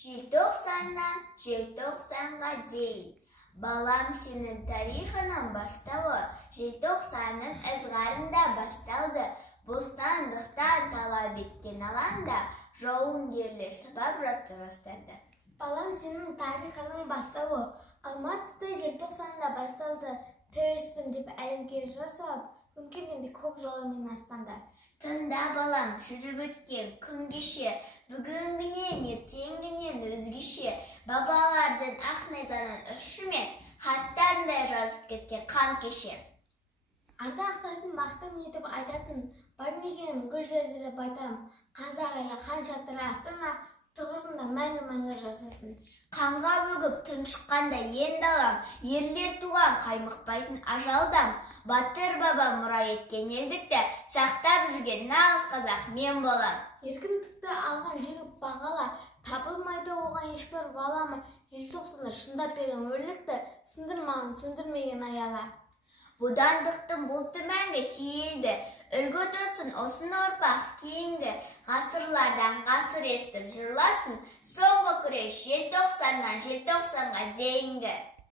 Желтоқсаннан желтоқсанға дейін. Балам сенің тарихының бастауы желтоқсанның ызғарында басталды. Бостандықтан талап еткен алаңда жауынгерлер сабап жатты жастарды. Балам сенің тарихының бастауы Алматыда желтоқсанда басталды. Тәуелсізбін деп әлемге жар салып, күн келгенде көк жолымен аспанда. Тыңда балам, жүріп өткен күн кеше, бүгінгінен ертеңгінен өзгеше, бабалардың ақ найзаның ұшымен хаттарында жазып кеткен қан кеше. Арда ақтайтын мақтан етіп айтатын, бар мекенім гүл жазыры байтам, қазақ елі хан шатыры астана, тұғырында мәңгі жасасын. Қанға бөгіп тұншыққанда енді алам, ерлер туған қаймықпайтын ажалдам. Батыр баба мұра еткен елдікті сақтап жүрген нағыз қазақ мен болам. Еркіндікті алған жеңіп бағала, табылмайды оған ешбір балама. Желтоқсанда шындап берген өрлікті сындырмаған, сөндірмеген аяла. Бодандықтың бұлты мәңгі сейілді, үлгі тұтсын осын ұрпақ кейінгі. Ғасырлардан ғасыр естіп жырласын, соңғы күрес желтоқсаннан желтоқсанға дейінгі.